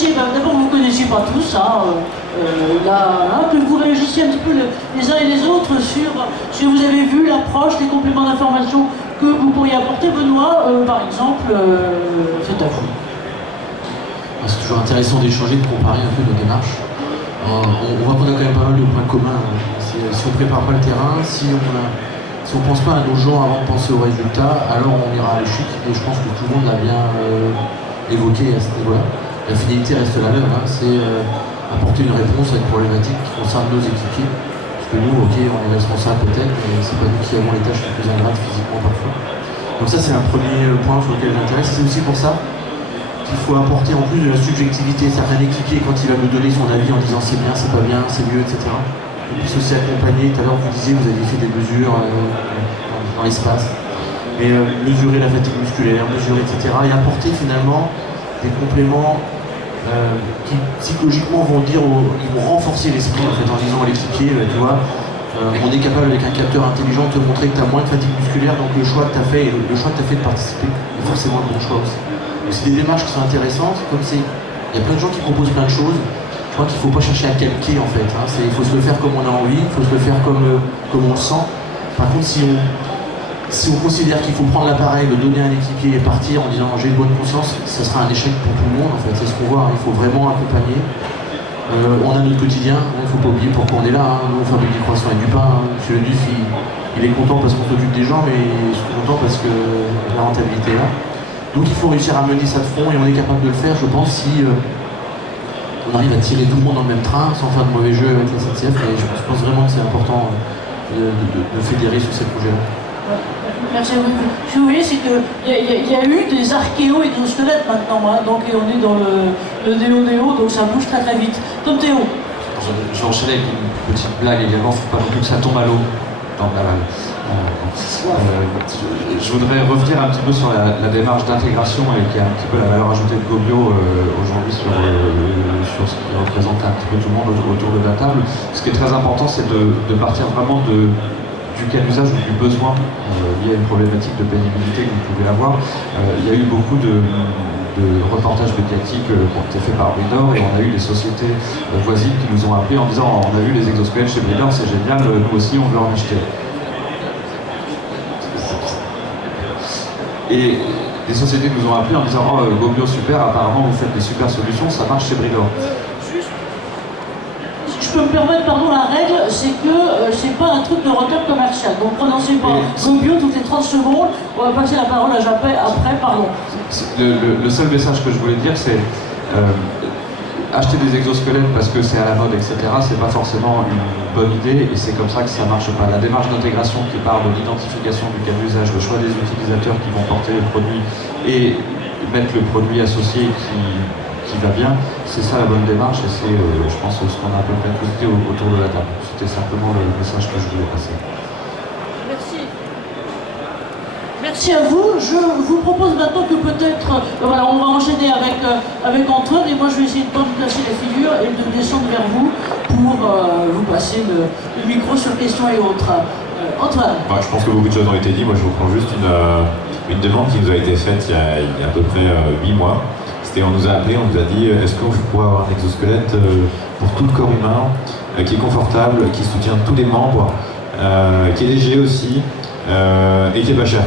connaissiez, d'abord vous ne connaissiez pas tous, que vous réagissiez un petit peu les uns et les autres sur ce que vous avez vu, l'approche, les compléments d'information que vous pourriez apporter. Benoît, par exemple, c'est à vous. C'est toujours intéressant d'échanger, de comparer un peu nos démarches. On voit qu'on a quand même pas mal de points communs. Si on ne prépare pas le terrain, si on ne pense pas à nos gens avant de penser aux résultats, alors on ira à l'échec. Et je pense que tout le monde l'a bien évoqué à ce niveau-là. La finalité reste la même, c'est apporter une réponse à une problématique qui concerne nos équipiers. Parce que nous, ok, on est responsable peut-être, mais c'est pas nous qui avons les tâches les plus ingrates physiquement parfois. Donc ça, c'est un premier point sur lequel j'intéresse. C'est aussi pour ça qu'il faut apporter en plus de la subjectivité. Certains équipiers, quand il va nous donner son avis en disant c'est bien, c'est pas bien, c'est mieux, etc. On puisse aussi accompagner. Tout à l'heure, vous disiez, vous avez fait des mesures dans l'espace. Mais mesurer la fatigue musculaire, mesurer, etc. Et apporter finalement des compléments qui psychologiquement vont dire, ils vont renforcer l'esprit en fait, en disant à l'équipier, tu vois, on est capable avec un capteur intelligent de te montrer que tu as moins de fatigue musculaire, donc le choix que tu as fait, le choix que tu as fait de participer est forcément le bon choix aussi. Donc c'est des démarches qui sont intéressantes, comme il y a plein de gens qui proposent plein de choses. Je crois qu'il ne faut pas chercher à calquer en fait, il faut se le faire comme on a envie, il faut se le faire comme on le sent. Par contre, si on considère qu'il faut prendre l'appareil, le donner à un équipier et partir en disant j'ai une bonne conscience, ce sera un échec pour tout le monde en fait, c'est ce qu'on voit, il faut vraiment accompagner. On a notre quotidien, il ne faut pas oublier pourquoi on est là, nous on fabrique du croissant et du pain, Monsieur Le Duf il est content parce qu'on s'occupe des gens, mais il est content parce que la rentabilité est là. Donc il faut réussir à mener ça de front et on est capable de le faire, je pense, si on arrive à tirer tout le monde dans le même train sans faire de mauvais jeu avec la SNCF, et je pense vraiment que c'est important de fédérer sur ces projets-là. Merci à vous. Ce que vous voyez, c'est qu'il y a eu des archéo-exosquelettes maintenant, donc on est dans le néo-néo, donc ça bouge très très vite. Comme Théo. Je vais enchaîner avec une petite blague également, il ne faut pas non plus que ça tombe à l'eau. Je voudrais revenir un petit peu sur la démarche d'intégration et qui est un petit peu la valeur ajoutée de Gobio aujourd'hui sur ce qui représente un petit peu tout le monde autour de la table. Ce qui est très important, c'est de partir vraiment du cas d'usage ou du besoin lié à une problématique de pénibilité que vous pouvez l'avoir. Il y a eu beaucoup de reportages médiatiques qui ont été faits par Bridor et on a eu des sociétés voisines qui nous ont appelé en disant on a vu les exosquelettes chez Bridor, c'est génial, nous aussi on veut en acheter. Et des sociétés nous ont appelé en disant oh Gobio super, apparemment vous faites des super solutions, ça marche chez Bridor. Je peux me permettre, pardon, la règle, c'est que c'est pas un truc de retard commercial. Donc prononcez pas Gobio toutes les 30 secondes, on va passer la parole à Japet après, pardon. Le seul message que je voulais dire, c'est acheter des exosquelettes parce que c'est à la mode, etc., c'est pas forcément une bonne idée et c'est comme ça que ça marche pas. La démarche d'intégration qui part de l'identification du cas d'usage, le choix des utilisateurs qui vont porter le produit et mettre le produit associé qui va bien, c'est ça la bonne démarche et c'est, je pense, ce qu'on a à peu près tous dit autour de la table. C'était simplement le message que je voulais passer. Merci. Merci à vous. Je vous propose maintenant que peut-être, voilà, on va enchaîner avec Antoine et moi je vais essayer de ne pas vous casser la figure et de descendre vers vous pour vous passer le micro sur questions et autres. Antoine. Je pense que beaucoup de choses ont été dites. Moi je vous prends juste une demande qui nous a été faite il y a à peu près 8 mois. On nous a appelé, on nous a dit est-ce qu'on pourrait avoir un exosquelette pour tout le corps humain, qui est confortable, qui soutient tous les membres, qui est léger aussi et qui est pas cher.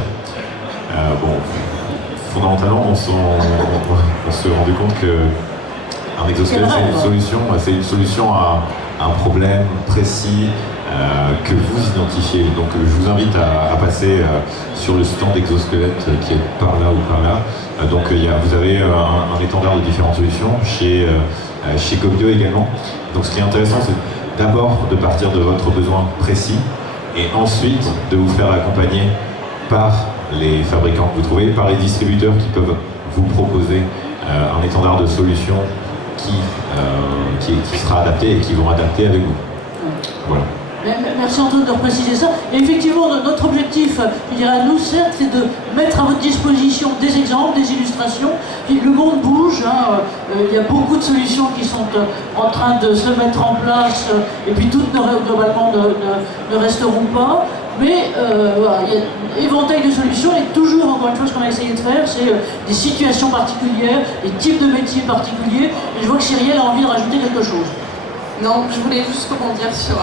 Fondamentalement, on s'est rendu compte qu'un exosquelette c'est une solution à un problème précis que vous identifiez. Donc je vous invite à passer sur le stand exosquelette qui est par là ou par là. Donc vous avez un étendard de différentes solutions chez Gobio également. Donc ce qui est intéressant, c'est d'abord de partir de votre besoin précis et ensuite de vous faire accompagner par les fabricants que vous trouvez, par les distributeurs qui peuvent vous proposer un étendard de solutions qui sera adapté et qui vont adapter avec vous. Voilà. Merci Antoine de préciser ça. Et effectivement, notre objectif, je dirais à nous, certes, c'est de mettre à votre disposition des exemples, des illustrations. Le monde bouge, il y a beaucoup de solutions qui sont en train de se mettre en place, et puis toutes globalement ne resteront pas. Mais voilà, il y a un éventail de solutions et toujours, encore une fois, ce qu'on a essayé de faire, c'est des situations particulières, des types de métiers particuliers. Et je vois que Cyrielle a envie de rajouter quelque chose. Non, je voulais juste rebondir sur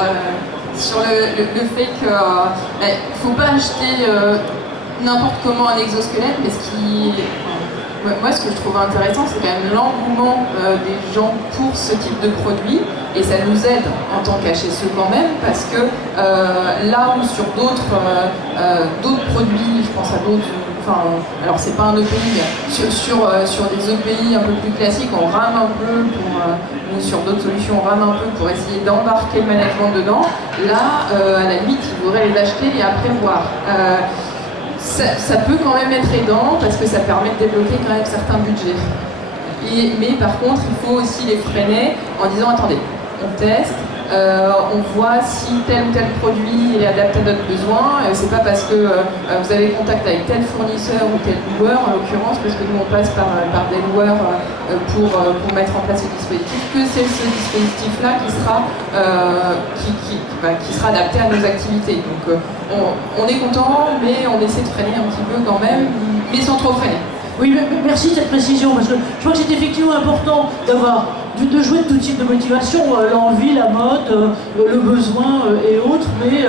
le fait qu'il ne faut pas acheter n'importe comment un exosquelette, mais moi, ce que je trouve intéressant, c'est quand même l'engouement des gens pour ce type de produit, et ça nous aide en tant qu'HSE quand même, parce que là où sur d'autres produits, je pense à d'autres, alors c'est pas un EPI, mais sur des EPI un peu plus classiques, on rame un peu ou sur d'autres solutions, on rame un peu pour essayer d'embarquer le management dedans. Là, à la limite, il faudrait les acheter et après voir. Ça peut quand même être aidant parce que ça permet de débloquer quand même certains budgets. Mais par contre, il faut aussi les freiner en disant attendez, on teste, on voit si tel ou tel produit est adapté à notre besoin. C'est pas parce que vous avez contact avec tel fournisseur ou tel loueur, en l'occurrence, parce que nous on passe par des loueurs pour mettre en place ce dispositif, que c'est ce dispositif-là qui sera adapté à nos activités. Donc on est content, mais on essaie de freiner un petit peu quand même, mais sans trop freiner. Oui, merci de cette précision, parce que je crois que c'est effectivement important de jouer de tout type de motivation, l'envie, la mode, le besoin et autres, mais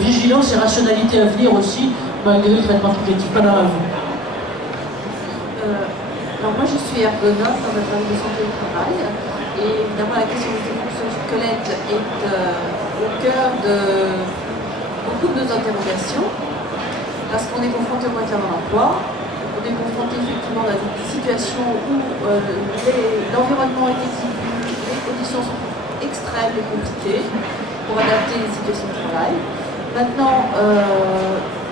vigilance et rationalité à venir aussi, malgré le traitement applicatif. Madame, à vous. Alors moi je suis ergonome dans un service de santé au travail, et évidemment la question du squelette est au cœur de beaucoup de nos interrogations, parce qu'on est confronté au maintien dans l'emploi. On est confronté effectivement à des situations où l'environnement est exigu, les conditions sont extrêmes et compliquées pour adapter les situations de travail. Maintenant,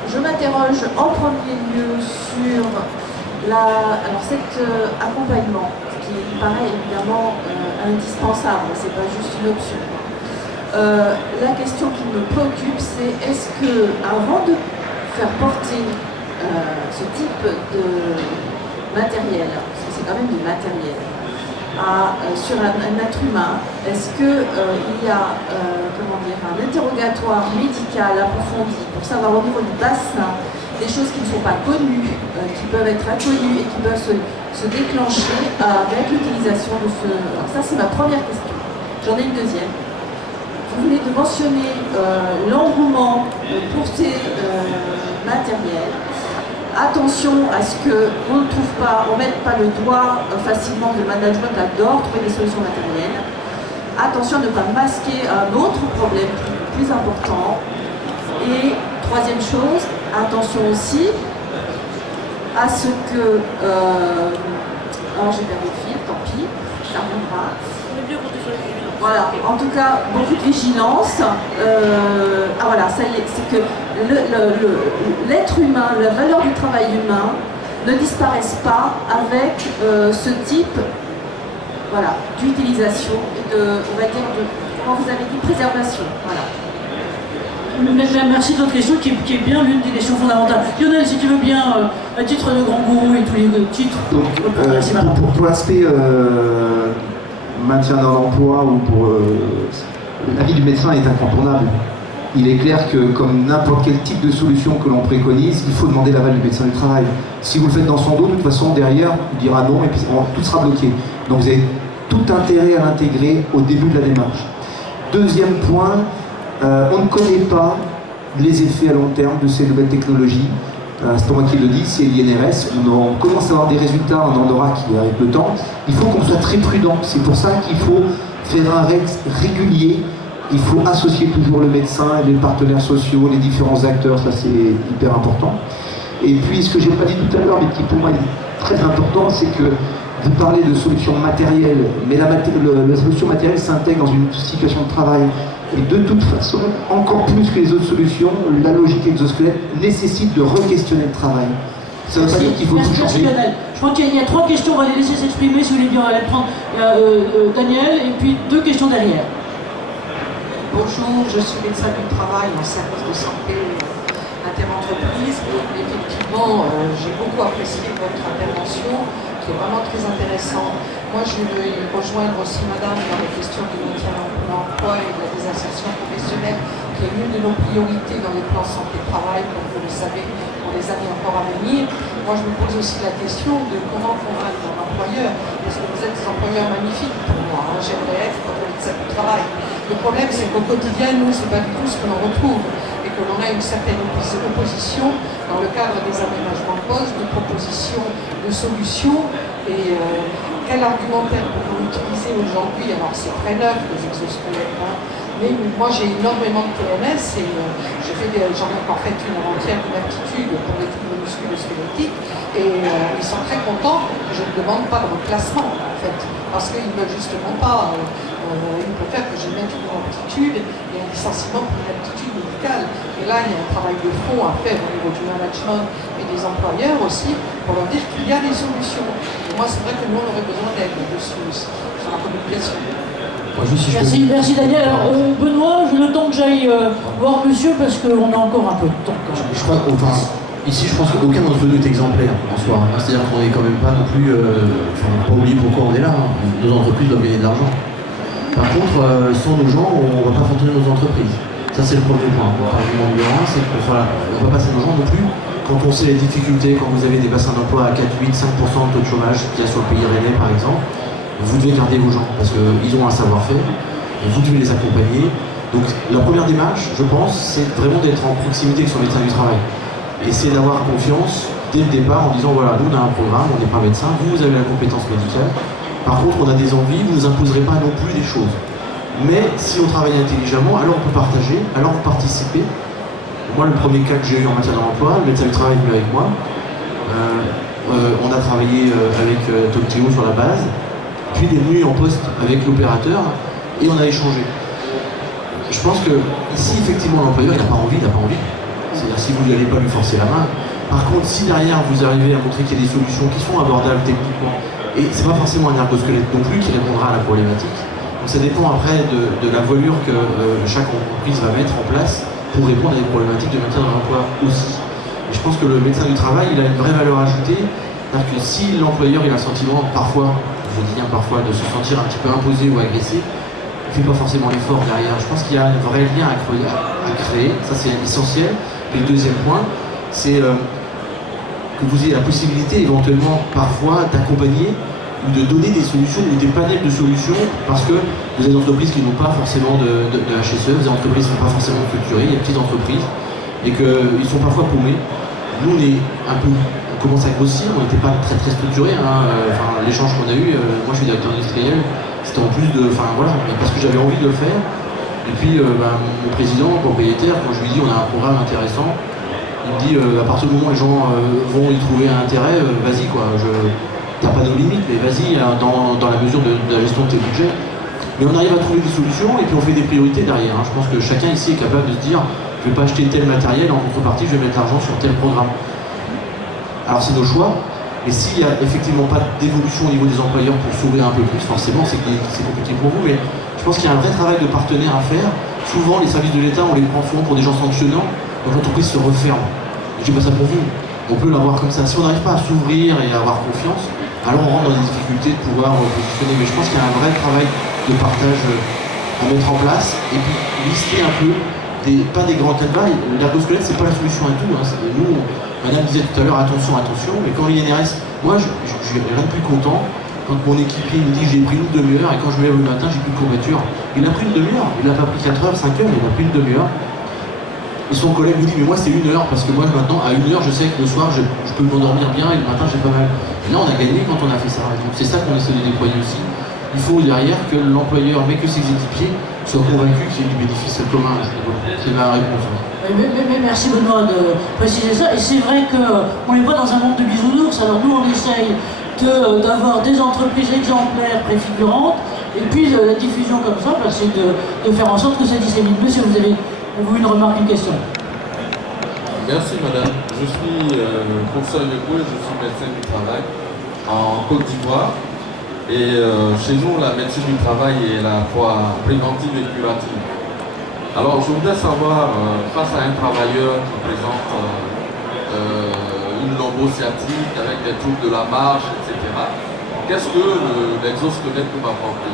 je m'interroge en premier lieu sur cet accompagnement qui paraît évidemment indispensable, c'est pas juste une option. La question qui me préoccupe, c'est est-ce que avant de faire porter ce type de matériel, parce que c'est quand même du matériel, sur un être humain, est-ce qu'il y a un interrogatoire médical approfondi pour savoir au niveau du bassin des choses qui ne sont pas connues, qui peuvent être inconnues et qui peuvent se déclencher avec l'utilisation de ce... Alors ça c'est ma première question. J'en ai une deuxième. Vous venez de mentionner l'engouement pour ces matériels. Attention à ce qu'on ne trouve pas, on ne mette pas le doigt facilement de management adore trouver des solutions matérielles. Attention à ne pas masquer un autre problème plus important. Et troisième chose, attention aussi à ce que... alors j'ai perdu le fil, tant pis, ça reviendra. Voilà, en tout cas, beaucoup de vigilance. Voilà, ça y est, c'est que l'être humain, la valeur du travail humain ne disparaissent pas avec ce type d'utilisation et on va dire, comment vous avez dit, préservation. Voilà. Merci de votre question qui est bien l'une des questions fondamentales. Lionel, si tu veux bien, à titre de grand gourou et tous les titres. Donc, pour l'aspect maintien dans l'emploi ou pour l'avis du médecin est incontournable. Il est clair que comme n'importe quel type de solution que l'on préconise, il faut demander l'aval du médecin du travail. Si vous le faites dans son dos, de toute façon derrière, il dira non et puis tout sera bloqué. Donc vous avez tout intérêt à l'intégrer au début de la démarche. Deuxième point, on ne connaît pas les effets à long terme de ces nouvelles technologies. C'est pas moi qui le dis, c'est l'INRS. On commence à avoir des résultats, on en aura qui avec le temps. Il faut qu'on soit très prudent. C'est pour ça qu'il faut faire un règle régulier. Il faut associer toujours le médecin, les partenaires sociaux, les différents acteurs, ça c'est hyper important. Et puis ce que je n'ai pas dit tout à l'heure, mais qui pour moi est très important, c'est que vous parlez de solutions matérielles, mais la solution matérielle s'intègre dans une situation de travail. Et de toute façon, encore plus que les autres solutions, la logique exosquelette nécessite de re-questionner le travail. Ça veut pas dire qu'il faut tout changer. Je crois qu'il y a 3 questions, on va les laisser s'exprimer, si vous voulez bien, on va les prendre. Daniel, et puis 2 questions derrière. Bonjour, je suis médecin du travail en service de santé interentreprise. Effectivement, j'ai beaucoup apprécié votre intervention, qui est vraiment très intéressante. Moi, je vais rejoindre aussi Madame dans la question du maintien dans l'emploi et de la désinsertion professionnelle, qui est l'une de nos priorités dans les plans santé-travail. Comme vous le savez, on les années encore à venir. Moi, je me pose aussi la question de comment convaincre un employeur, parce que vous êtes des employeurs magnifiques pour moi, hein. J'aimerais être comme médecin du travail. Le problème, c'est qu'au quotidien, nous, c'est pas du tout ce que l'on retrouve, et que l'on a une certaine opposition dans le cadre des aménagements de poste, de propositions, de solutions, et quel argumentaire pouvons utiliser aujourd'hui? Alors, c'est très neuf, les exosquelettes, hein. Mais moi j'ai énormément de TMS et j'en ai encore fait une avant-hier d'une aptitude pour les troubles musculo-squelettiques et ils sont très contents que je ne demande pas de remplacement en fait, parce qu'ils ne veulent justement pas, ils préfèrent que je mette une aptitude et un licenciement pour une aptitude médicale. Et là il y a un travail de fond à faire au niveau du management et des employeurs aussi pour leur dire qu'il y a des solutions. Et moi c'est vrai que nous on aurait besoin d'aide dessus aussi, sur la communication. Merci Daniel. Alors, Benoît, le temps que j'aille voir monsieur parce qu'on a encore un peu de temps. Je crois ici, je pense qu'aucun d'entre nous est exemplaire en soi. C'est-à-dire qu'on n'est quand même pas non plus. Pas oublier pourquoi on est là. Hein. Nos entreprises doivent gagner de l'argent. Par contre, sans nos gens, on ne va pas fonctionner nos entreprises. Ça, c'est le premier point. L'argument numéro 1, c'est qu'on ne va pas passer nos gens non plus. Quand on sait les difficultés, quand vous avez des bassins d'emploi à 4, 8, 5% de taux de chômage, qu'il y a sur le pays rennais par exemple, vous devez garder vos gens parce qu'ils ont un savoir-faire et vous devez les accompagner. Donc la première démarche, je pense, c'est vraiment d'être en proximité avec son médecin du travail. Et c'est d'avoir confiance dès le départ en disant voilà, nous on a un programme, on n'est pas médecin, vous avez la compétence médicale. Par contre, on a des envies, vous ne nous imposerez pas non plus des choses. Mais si on travaille intelligemment, alors on peut partager, alors vous participez. Moi, le premier cas que j'ai eu en matière d'emploi, le médecin du travail est venu avec moi. On a travaillé avec Tom Théo sur la base. Puis il est venu en poste avec l'opérateur et on a échangé. Je pense que ici effectivement l'employeur il n'a pas envie. C'est-à-dire si vous n'allez pas lui forcer la main. Par contre si derrière vous arrivez à montrer qu'il y a des solutions qui sont abordables techniquement, et c'est pas forcément un ergosquelette non plus qui répondra à la problématique. Donc ça dépend après de la voilure que chaque entreprise va mettre en place pour répondre à des problématiques de maintien de l'emploi aussi. Et je pense que le médecin du travail il a une vraie valeur ajoutée. C'est-à-dire que si l'employeur il a le sentiment parfois, je dis bien parfois, de se sentir un petit peu imposé ou agressé, il ne fait pas forcément l'effort derrière. Je pense qu'il y a un vrai lien à créer, ça c'est essentiel. Et le deuxième point, c'est que vous ayez la possibilité éventuellement parfois d'accompagner ou de donner des solutions ou des panels de solutions parce que vous avez des entreprises qui n'ont pas forcément de HSE, vous avez des entreprises qui ne sont pas forcément structurées, il y a des petites entreprises et qu'ils sont parfois paumés. Nous on est un peu... On commence à grossir, on n'était pas très structuré. Hein. L'échange qu'on a eu, moi je suis directeur industriel, c'était en plus de. Voilà, mais parce que j'avais envie de le faire. Et puis mon président, mon propriétaire, quand je lui dis on a un programme intéressant, il me dit à partir du moment où les gens vont y trouver un intérêt, vas-y quoi. T'as pas de limite, mais vas-y dans la mesure de la gestion de tes budgets. Mais on arrive à trouver des solutions et puis on fait des priorités derrière. Hein. Je pense que chacun ici est capable de se dire je vais pas acheter tel matériel, en contrepartie je vais mettre l'argent sur tel programme. Alors c'est nos choix, mais s'il n'y a effectivement pas d'évolution au niveau des employeurs pour s'ouvrir un peu plus, forcément c'est compliqué pour vous, mais je pense qu'il y a un vrai travail de partenaire à faire. Souvent les services de l'État, on les prend souvent pour des gens sanctionnants, donc l'entreprise se referme. Je dis pas ça pour vous, on peut l'avoir comme ça. Si on n'arrive pas à s'ouvrir et à avoir confiance, alors on rentre dans des difficultés de pouvoir positionner. Mais je pense qu'il y a un vrai travail de partage à mettre en place, et puis lister un peu, pas des grands cas de bail. L'ergosquelette c'est pas la solution à tout. Hein. Nous, Madame disait tout à l'heure, attention, mais quand l'INRS, moi je suis rien de plus content quand mon équipier me dit j'ai pris une demi-heure et quand je me lève le matin j'ai plus de courbature. Il a pris une demi-heure, il n'a pas pris 4 heures, 5 heures, il a pris une demi-heure. Et son collègue me dit mais moi c'est 1 heure parce que moi maintenant à 1 heure je sais que le soir je peux m'endormir bien et le matin j'ai pas mal. Et là on a gagné quand on a fait ça. Donc c'est ça qu'on essaie de déployer aussi. Il faut derrière que l'employeur, mais que ses équipiers soient convaincus qu'il y a du bénéfice commun. C'est ma réponse. Mais merci Benoît de préciser ça. Et c'est vrai qu'on n'est pas dans un monde de bisounours. Alors nous on essaye d'avoir des entreprises exemplaires préfigurantes et puis la diffusion comme ça, c'est de faire en sorte que ça dissémine. Monsieur, vous avez une remarque, une question. Merci madame. Je suis professeur Yeko et je suis médecin du travail en Côte d'Ivoire. Et chez nous, la médecine du travail est à la fois préventive et curative. Alors, je voudrais savoir, face à un travailleur qui présente une lombosciatique avec des troubles de la marche, etc., qu'est-ce que l'exosquelette peut m'apporter?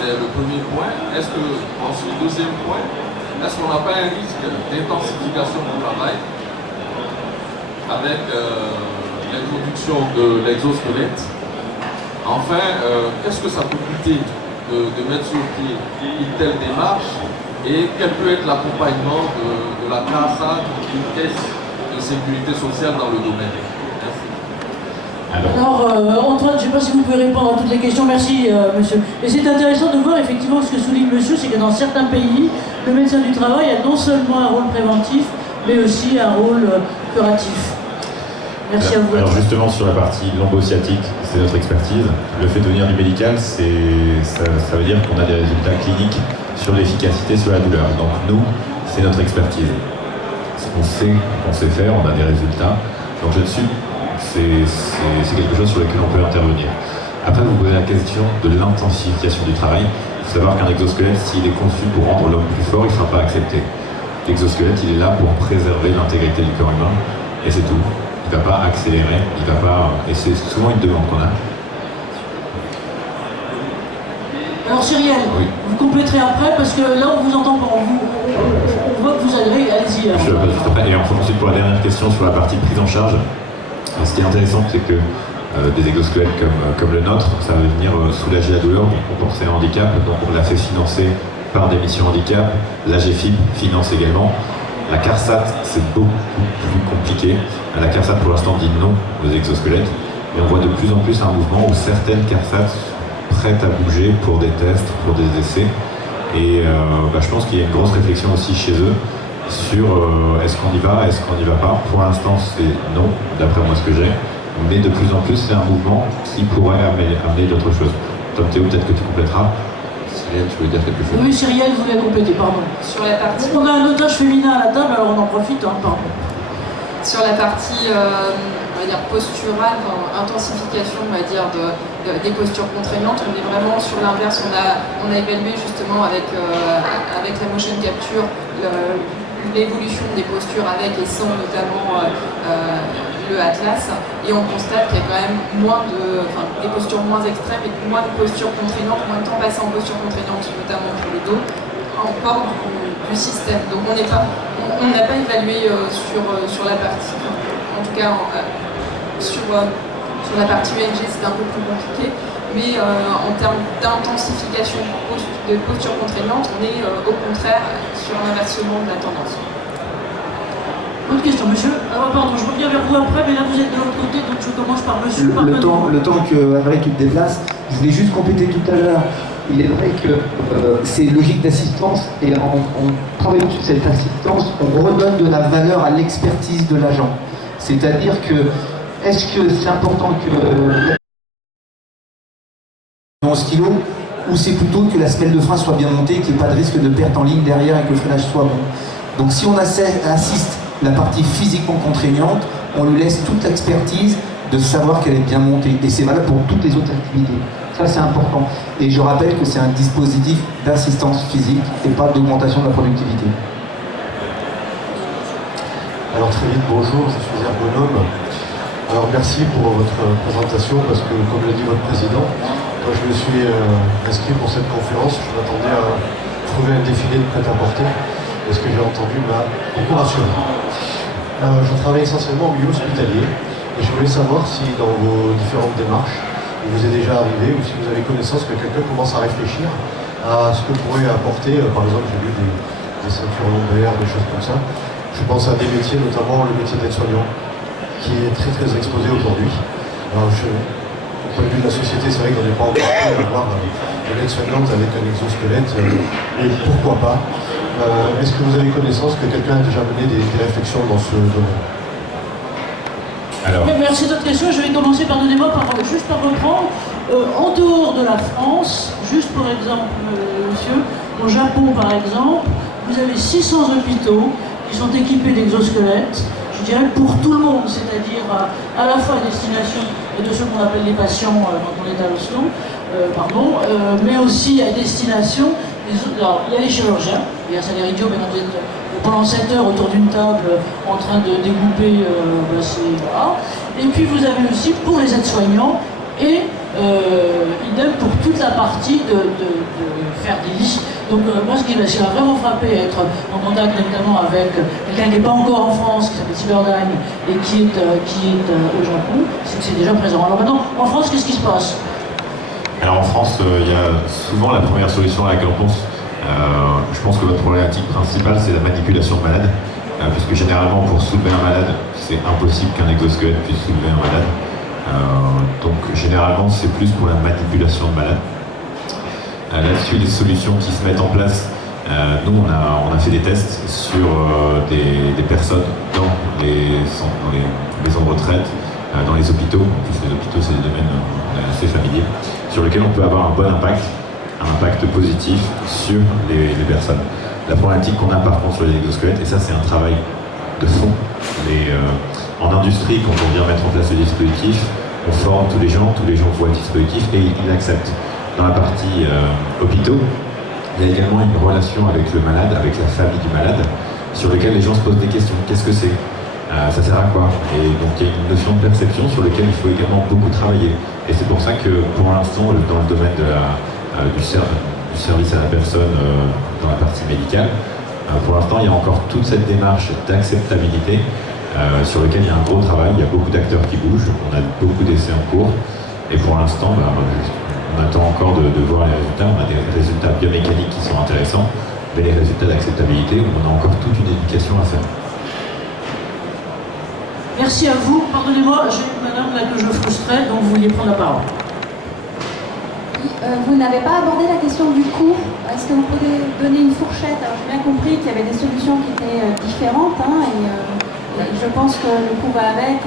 C'est le premier point. Ensuite, deuxième point, est-ce qu'on n'a pas un risque d'intensification du travail? avec l'introduction de l'exosquelette. Enfin, qu'est-ce que ça peut coûter de mettre sur pied une telle démarche et quel peut être l'accompagnement de la CASA, une caisse de sécurité sociale dans le domaine? Alors, Antoine, je ne sais pas si vous pouvez répondre à toutes les questions. Merci, monsieur. Et c'est intéressant de voir, effectivement, ce que souligne monsieur, c'est que dans certains pays, le médecin du travail a non seulement un rôle préventif, mais aussi un rôle curatif. Merci à vous. Alors justement, sur la partie lombo-sciatique, c'est notre expertise. Le fait de venir du médical, ça veut dire qu'on a des résultats cliniques sur l'efficacité, sur la douleur. Donc nous, c'est notre expertise. On sait qu'on sait faire, on a des résultats. Donc là-dessus, c'est quelque chose sur lequel on peut intervenir. Après, vous posez la question de l'intensification du travail. Il faut savoir qu'un exosquelette, s'il est conçu pour rendre l'homme plus fort, il ne sera pas accepté. L'exosquelette, il est là pour préserver l'intégrité du corps humain, et c'est tout. Il ne va pas accélérer, il va pas... Et c'est souvent une demande qu'on a. Alors Cyrielle, oui. Vous compléterez après, parce que là on vous entend pas, on voit que vous allez, allez-y. Je passe juste après. Et ensuite pour la dernière question sur la partie prise en charge, ce qui est intéressant, c'est que des exosquelettes comme le nôtre, ça va venir soulager la douleur, donc compenser un handicap. Donc on l'a fait financer par des missions handicap. L'AGFIP finance également. La CARSAT, c'est beaucoup plus compliqué. La CARSAT, pour l'instant, dit non aux exosquelettes. Et on voit de plus en plus un mouvement où certaines CARSAT sont prêtes à bouger pour des tests, pour des essais. Et je pense qu'il y a une grosse réflexion aussi chez eux sur est-ce qu'on y va, est-ce qu'on n'y va pas. Pour l'instant, c'est non, d'après moi ce que j'ai. Mais de plus en plus, c'est un mouvement qui pourrait amener d'autres choses. Tom Théo, peut-être que tu compléteras. Cyrielle, tu veux dire quelque chose? Oui, Cyrielle voulait compléter, pardon. Sur la partie... On a un otage féminin à la table, alors on en profite, hein, pardon. Sur la partie, on va dire, posturale, intensification, on va dire, des postures contraignantes, on est vraiment sur l'inverse. On a évalué justement avec la motion capture l'évolution des postures avec et sans notamment le Atlas, et on constate qu'il y a quand même des postures moins extrêmes et moins de postures contraignantes, moins de temps passé en posture contraignante, notamment pour le dos, encore du système. Donc on n'a pas évalué sur la partie, en tout cas sur la partie UNG c'est un peu plus compliqué, mais en termes d'intensification de posture contraignante, on est au contraire sur l'inversement de la tendance. Autre question, monsieur. Alors, pardon, je reviens vers vous après, mais là vous êtes de l'autre côté, donc je commence par monsieur. Le temps que Aymeric te déplace, je voulais juste compléter tout à l'heure. Il est vrai que c'est logique d'assistance, et en travaillant sur cette assistance, on redonne de la valeur à l'expertise de l'agent. C'est-à-dire que, est-ce que c'est important que 11 kg, ou c'est plutôt que la semelle de frein soit bien montée, qu'il n'y ait pas de risque de perte en ligne derrière et que le freinage soit bon. Donc si on assiste la partie physiquement contraignante, on lui laisse toute l'expertise de savoir qu'elle est bien montée. Et c'est valable pour toutes les autres activités. Ça, c'est important. Et je rappelle que c'est un dispositif d'assistance physique et pas d'augmentation de la productivité. Alors très vite, bonjour, je suis ergonome. Alors merci pour votre présentation, parce que comme l'a dit votre président, quand je me suis inscrit pour cette conférence, je m'attendais à trouver un défilé de prêt-à-porter, et ce que j'ai entendu m'a beaucoup rassuré. Je travaille essentiellement au milieu hospitalier, et je voulais savoir si dans vos différentes démarches, il vous est déjà arrivé, ou si vous avez connaissance que quelqu'un commence à réfléchir à ce que pourrait apporter, par exemple j'ai vu des ceintures lombaires, des choses comme ça. Je pense à des métiers, notamment le métier d'aide-soignant, qui est très très exposé aujourd'hui. Alors au point de vue de la société, c'est vrai qu'on n'est pas encore prêt à avoir une aide-soignante avec un exosquelette, et pourquoi pas. Est-ce que vous avez connaissance que quelqu'un a déjà mené des réflexions dans ce domaine? Alors. Merci de votre question. Je vais commencer par donnez-moi juste par reprendre. En dehors de la France, juste pour exemple, monsieur, au Japon par exemple, vous avez 600 hôpitaux qui sont équipés d'exosquelettes, je dirais pour tout le monde, c'est-à-dire à la fois à destination de ceux qu'on appelle les patients quand on est à l'hosto, mais aussi à destination alors, il y a les chirurgiens, il y a Salaire Idiot, maintenant vous êtes pendant 7 heures autour d'une table en train de découper, voilà. Et puis vous avez aussi pour les aides-soignants et idem pour toute la partie de faire des listes. Donc moi, ce qui m'a vraiment frappé, être en contact notamment avec quelqu'un qui n'est pas encore en France, qui s'appelle Cyberdyne, et qui est au Japon, c'est que c'est déjà présent. Alors maintenant, en France, qu'est-ce qui se passe? Alors en France, il y a souvent la première solution à laquelle on pense. Je pense que votre problématique principale, c'est la manipulation de malade. Puisque généralement, pour soulever un malade, c'est impossible qu'un exosquelette puisse soulever un malade. Donc généralement, c'est plus pour la manipulation de malade. Là-dessus, les solutions qui se mettent en place, nous, on a fait des tests sur des personnes dans les maisons de retraite, dans les hôpitaux. En plus, les hôpitaux, c'est des domaines assez familiers, sur lesquels on peut avoir un bon impact, un impact positif sur les personnes. La problématique qu'on a par contre sur les exosquelettes, et ça c'est un travail de fond, en industrie, quand on vient mettre en place le dispositif, on forme tous les gens voient le dispositif et ils l'acceptent. Dans la partie hôpitaux, il y a également une relation avec le malade, avec la famille du malade, sur lequel les gens se posent des questions. Qu'est-ce que c'est? Ça sert à quoi? Et donc il y a une notion de perception sur laquelle il faut également beaucoup travailler. Et c'est pour ça que pour l'instant, dans le domaine du service à la personne, dans la partie médicale, pour l'instant il y a encore toute cette démarche d'acceptabilité sur lequel il y a un gros travail, il y a beaucoup d'acteurs qui bougent, on a beaucoup d'essais en cours, et pour l'instant, on attend encore de voir les résultats. On a des résultats biomécaniques qui sont intéressants, mais les résultats d'acceptabilité, on a encore toute une éducation à faire. Merci à vous. Pardonnez-moi, j'ai une madame là que je frustrais, donc vous vouliez prendre la parole. Vous n'avez pas abordé la question du coût. Est-ce que vous pouvez donner une fourchette? Alors j'ai bien compris qu'il y avait des solutions qui étaient différentes, et je pense que le coût va avec,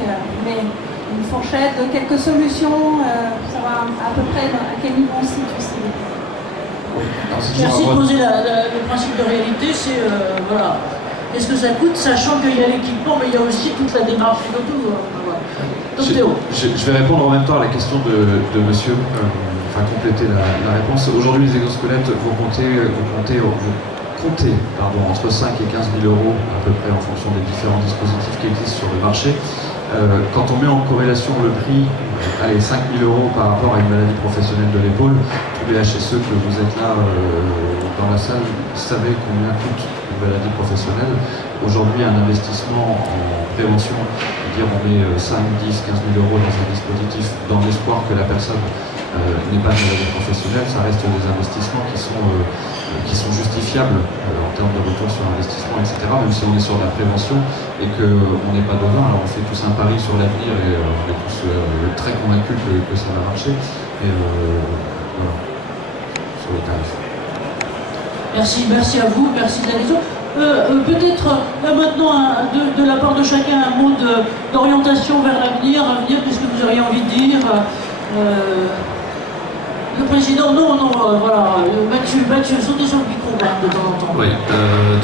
mais une fourchette de quelques solutions, pour savoir à peu près à quel niveau on se situe ici. Merci de poser le principe de réalité, c'est voilà. Qu'est-ce que ça coûte, sachant qu'il y a l'équipement, mais il y a aussi toute la démarche et tout. Voilà. Donc Théo. Je vais répondre en même temps à la question de monsieur, enfin compléter la réponse. Aujourd'hui, les exosquelettes vont compter entre 5 et 15 000 euros à peu près en fonction des différents dispositifs qui existent sur le marché. Quand on met en corrélation le prix, 5 000 euros par rapport à une maladie professionnelle de l'épaule, tous les HSE que vous êtes là dans la salle savez combien coûte une maladie professionnelle. Aujourd'hui, un investissement en prévention, c'est-à-dire on met 5, 10, 15 000 euros dans un dispositif dans l'espoir que la personne n'ait pas de maladie professionnelle, ça reste des investissements qui sont justifiables en termes de retour sur investissement, etc. Même si on est sur de la prévention et qu'on n'est pas devin, alors on fait tous un pari sur l'avenir et on est tous très convaincus que ça va marcher. Et voilà, sur les tarifs. Merci à vous, merci Daniso. Peut-être là maintenant de la part de chacun un mot d'orientation vers l'avenir, qu'est-ce que vous auriez envie de dire? Le président, voilà, Mathieu, sautez sur le micro de temps en temps. Oui,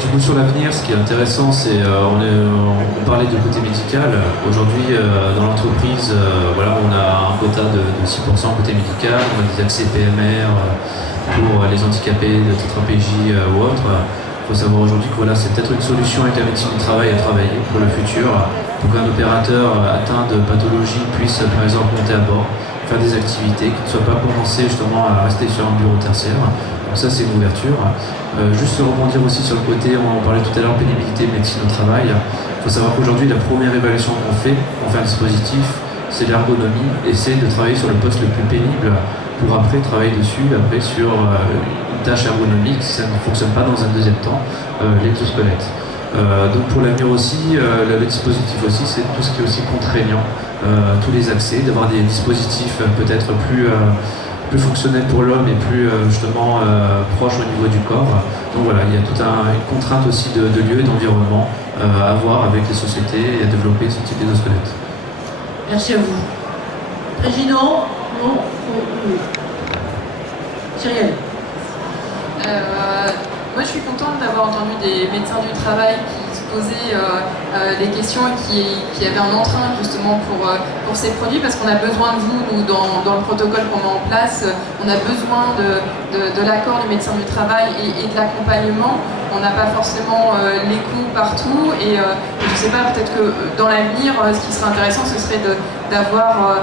du coup sur l'avenir, ce qui est intéressant, c'est on parlait de côté médical. Aujourd'hui, dans l'entreprise, voilà, on a un quota de 6% côté médical, on a des accès PMR pour les handicapés de tétraplégie ou autres. Il faut savoir aujourd'hui que voilà, c'est peut-être une solution avec la médecine du travail à travailler pour le futur, pour qu'un opérateur atteint de pathologie puisse par exemple monter à bord, faire des activités, qui ne soient pas commencées justement à rester sur un bureau tertiaire. Donc ça c'est une ouverture. Juste rebondir aussi sur le côté, on parlait tout à l'heure pénibilité, médecine au travail. Il faut savoir qu'aujourd'hui la première évaluation qu'on fait un dispositif, c'est l'ergonomie, et c'est de travailler sur le poste le plus pénible pour après travailler dessus, après sur une tâche ergonomique, si ça ne fonctionne pas dans un deuxième temps, l'exosquelette. Donc pour l'avenir aussi, le dispositif aussi, c'est tout ce qui est aussi contraignant, tous les accès, d'avoir des dispositifs peut-être plus fonctionnels pour l'homme et plus justement proches au niveau du corps. Donc voilà, il y a toute une contrainte aussi de lieu et d'environnement à voir avec les sociétés et à développer ce type d'exosquelette. Merci à vous. Président, non, Cyrielle. Moi je suis contente d'avoir entendu des médecins du travail qui se posaient les questions qui avaient un entrain justement pour ces produits, parce qu'on a besoin de vous, nous, dans le protocole qu'on met en place, on a besoin de l'accord du médecin du travail et de l'accompagnement. On n'a pas forcément l'écho partout, et je ne sais pas, peut-être que dans l'avenir, ce qui serait intéressant, ce serait d'avoir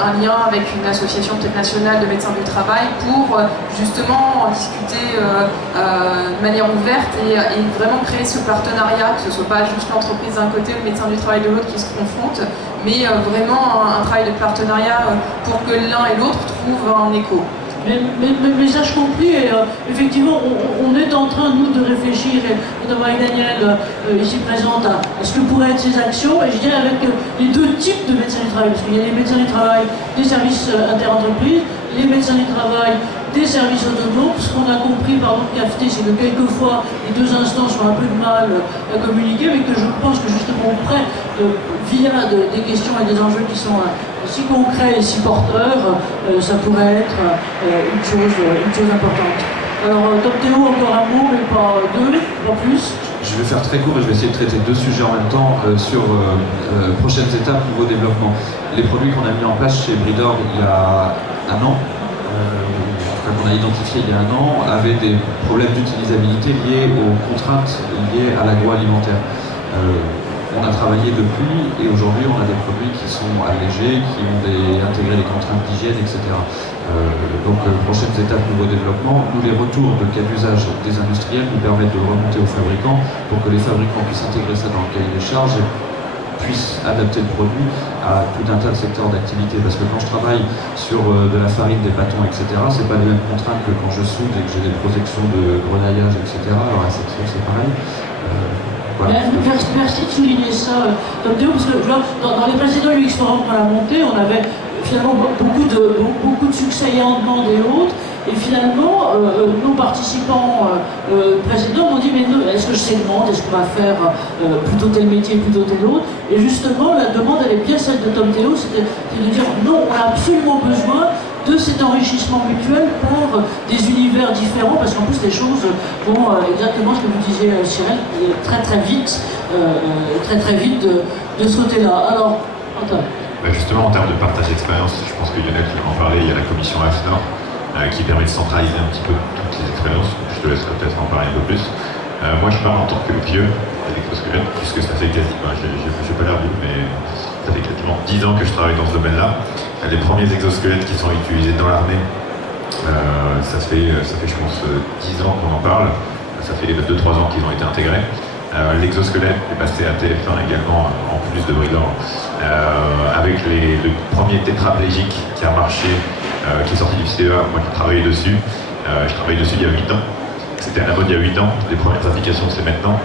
un lien avec une association peut-être nationale de médecins du travail pour justement en discuter de manière ouverte et vraiment créer ce partenariat, que ce ne soit pas juste l'entreprise d'un côté, le médecin du travail de l'autre qui se confrontent, mais vraiment un travail de partenariat pour que l'un et l'autre trouvent un écho. Message compris, et effectivement, on est en train, nous, de réfléchir, et notamment avec Daniel, ici présente, à ce que pourraient être ces actions, et je dirais avec les deux types de médecins du travail, parce qu'il y a les médecins du travail des services interentreprises, les médecins du travail des services autonomes. Ce qu'on a compris par notre CAFT, c'est que quelquefois les deux instances ont un peu de mal à communiquer, mais que je pense que justement auprès, via des questions et des enjeux qui sont si concrets et si porteurs, ça pourrait être une chose importante. Alors, Tom Théo, encore un mot, mais pas deux, pas plus. Je vais faire très court et je vais essayer de traiter deux sujets en même temps sur prochaines étapes, nouveau développement. Les produits qu'on a mis en place chez Bridorg il y a un an, qu'on a identifié il y a un an, avaient des problèmes d'utilisabilité liés aux contraintes liées à l'agroalimentaire. On a travaillé depuis et aujourd'hui on a des produits qui sont allégés, qui ont intégré les contraintes d'hygiène, etc. Prochaines étapes, nouveau développement. Nous, les retours de cas d'usage des industriels nous permettent de le remonter aux fabricants pour que les fabricants puissent intégrer ça dans le cahier des charges et puissent adapter le produit à tout un tas de secteurs d'activité. Parce que quand je travaille sur de la farine, des bâtons, etc., c'est pas les mêmes contraintes que quand je soude et que j'ai des projections de grenaillage, etc. Alors à la section, c'est pareil. Voilà. Merci de souligner ça, Tom Théo, parce que dans les précédents UX Forum qu'on a monté, on avait finalement beaucoup de succès et en demande et autres. Et finalement, nos participants précédents m'ont dit, mais est-ce que je segmente, est-ce qu'on va faire plutôt tel métier, plutôt tel autre? Et justement, la demande, elle est bien celle de Tom Théo, c'est de dire, non, on a absolument besoin de cet enrichissement mutuel par des univers différents, parce qu'en plus les choses vont exactement ce que vous disiez, Cyril, très vite de ce côté-là. Alors, Antoine. Justement, en termes de partage d'expérience, je pense que Lionel en parlait, il y a la commission AFNOR qui permet de centraliser un petit peu toutes les expériences. Je te laisserai peut-être en parler un peu plus. Moi, je parle en tant que vieux électrosquelette, puisque ça fait quasiment, j'ai pas l'air vieux, mais ça fait quasiment 10 ans que je travaille dans ce domaine-là. Les premiers exosquelettes qui sont utilisés dans l'armée, ça fait je pense 10 ans qu'on en parle. Ça fait 2-3 ans qu'ils ont été intégrés. L'exosquelette est passé à TF1 également, en plus de Bridorg, avec le premier tétraplégique qui a marché, qui est sorti du CEA, moi qui travaillais dessus. Je travaille dessus il y a 8 ans. C'était à la mode il y a 8 ans. Les premières applications, c'est maintenant.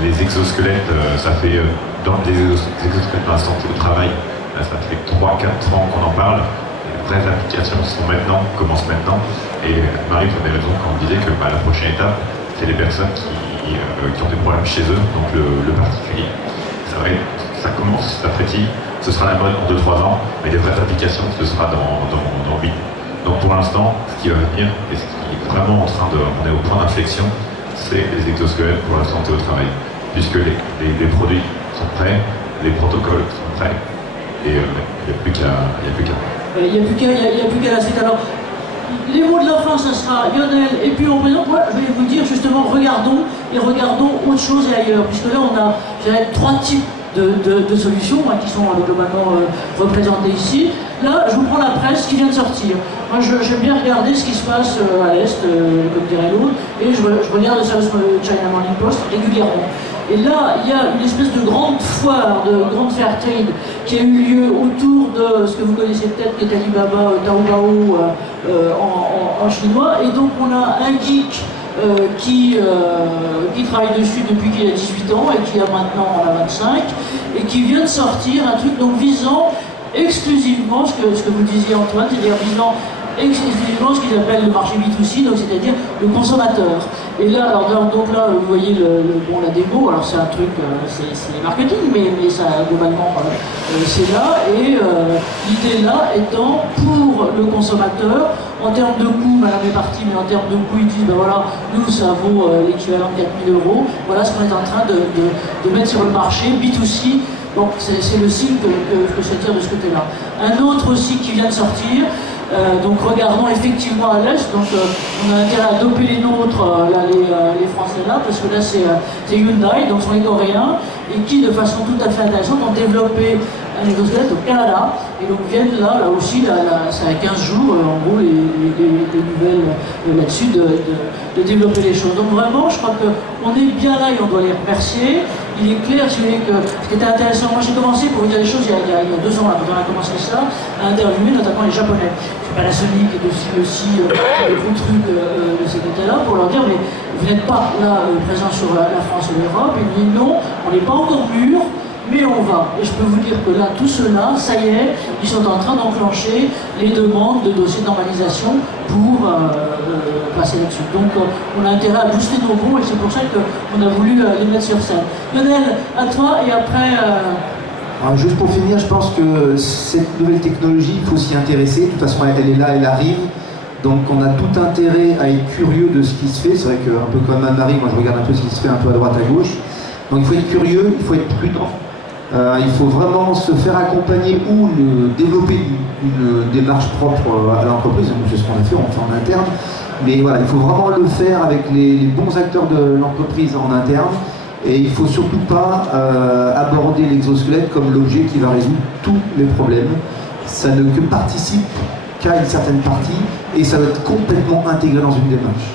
Les exosquelettes, ça fait, dans les exosquelettes dans la santé au travail, ça fait 3-4 ans qu'on en parle. Les vraies applications commencent maintenant. Et Marie avait raison quand on disait que la prochaine étape, c'est les personnes qui ont des problèmes chez eux, donc le particulier. Ça commence, ça frétille, ce sera la mode en 2-3 ans, mais les vraies applications, ce sera dans 8. Donc pour l'instant, ce qui va venir, et ce qui est vraiment on est au point d'inflexion, c'est les exosquelettes pour la santé au travail, puisque les produits sont prêts, les protocoles sont prêts, et il n'y a plus qu'à. Il n'y a plus qu'à la suite. Alors, les mots de la fin, ça sera Lionel, et puis on présente. Moi, je vais vous dire justement, regardons autre chose et ailleurs, puisque là, on a 3 types de solutions qui sont globalement représentées ici. Là, je vous prends la presse qui vient de sortir. Moi, j'aime bien regarder ce qui se passe à l'Est, comme dirait l'autre, et je regarde le service China Morning Post régulièrement. Et là, il y a une espèce de grande foire, de grande fair trade qui a eu lieu autour de ce que vous connaissez peut-être, qui est Alibaba, Taobao en chinois. Et donc, on a un geek qui travaille dessus depuis qu'il a 18 ans et qui a maintenant 25, et qui vient de sortir un truc donc visant exclusivement ce que vous disiez, Antoine, c'est-à-dire visant exclusivement ce qu'ils appellent le marché B2C, donc c'est-à-dire le consommateur. Et là, donc là, vous voyez la démo, alors c'est un truc, c'est marketing, mais ça, globalement, c'est là, et l'idée là étant, pour le consommateur, en termes de coût, madame est partie, mais en termes de coût, ils disent, ben voilà, nous, ça vaut l'équivalent de 4 000 €, voilà ce qu'on est en train de mettre sur le marché, B2C. Donc c'est le signe que je tire de ce côté-là. Un autre aussi qui vient de sortir, donc regardons effectivement à l'est, donc on a intérêt à doper les nôtres, les Français là, parce que là c'est Hyundai, donc ce sont les Coréens, et qui de façon tout à fait intéressante ont développé un exosquelette au Canada, et donc viennent là aussi, ça a 15 jours, en gros, les nouvelles là-dessus de développer les choses. Donc vraiment, je crois qu'on est bien là et on doit les remercier. Il est clair, si vous voulez, que ce qui était intéressant, moi j'ai commencé, pour vous dire les choses, il y a 2 ans, là, quand on a commencé ça, à interviewer notamment les Japonais. Panasonic est aussi des gros trucs de ces côtés-là, pour leur dire, mais vous n'êtes pas là présents sur la France et l'Europe, et ils disent non, on n'est pas encore mûr, mais on va. Et je peux vous dire que là, tout cela, ça y est, ils sont en train d'enclencher les demandes de dossiers de normalisation pour passer là-dessus. Donc on a intérêt à booster nos bons et c'est pour ça qu'on a voulu les mettre sur scène. Lionel, à toi et après... Alors, juste pour finir, je pense que cette nouvelle technologie, il faut s'y intéresser. De toute façon, elle est là, elle arrive. Donc on a tout intérêt à être curieux de ce qui se fait. C'est vrai qu'un peu comme Anne-Marie, moi je regarde un peu ce qui se fait un peu à droite, à gauche. Donc il faut être curieux, il faut être prudent. Il faut vraiment se faire accompagner ou développer une démarche propre à l'entreprise. C'est ce qu'on a fait, on fait en interne. Mais voilà, il faut vraiment le faire avec les bons acteurs de l'entreprise en interne. Et il ne faut surtout pas aborder l'exosquelette comme l'objet qui va résoudre tous les problèmes. Ça ne que participe qu'à une certaine partie et ça va être complètement intégré dans une démarche.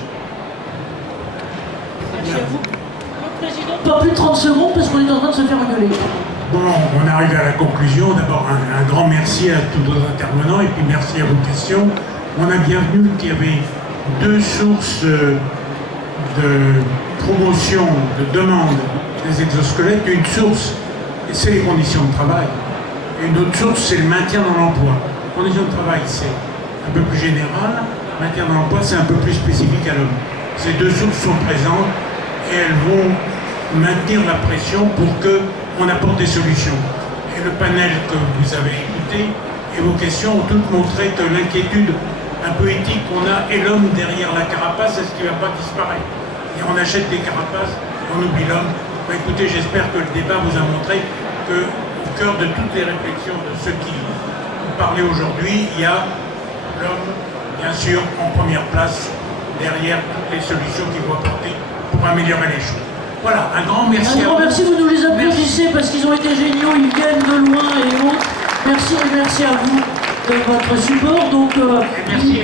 Merci à vous. Le président, pas plus de 30 secondes parce qu'on est en train de se faire engueuler. Bon, on arrive à la conclusion. D'abord, un grand merci à tous nos intervenants et puis merci à vos questions. On a bien vu qu'il y avait 2 sources de promotion, de demande des exosquelettes. Une source, c'est les conditions de travail. Et une autre source, c'est le maintien dans l'emploi. Conditions de travail, c'est un peu plus général. Maintien dans l'emploi, c'est un peu plus spécifique à l'homme. Ces 2 sources sont présentes et elles vont maintenir la pression pour qu'on apporte des solutions. Et le panel que vous avez écouté et vos questions ont toutes montré que l'inquiétude un peu éthique qu'on a et l'homme derrière la carapace, c'est ce qui ne va pas disparaître. Et on achète des carapaces, on oublie l'homme. Bah, écoutez, j'espère que le débat vous a montré qu'au cœur de toutes les réflexions de ceux qui ont parlé aujourd'hui, il y a l'homme, bien sûr, en première place, derrière toutes les solutions qu'il faut apporter pour améliorer les choses. Voilà, un grand merci à vous. Merci, vous nous les applaudissez parce qu'ils ont été géniaux, ils viennent de loin et autres. Merci et merci à vous de votre support. Donc, merci.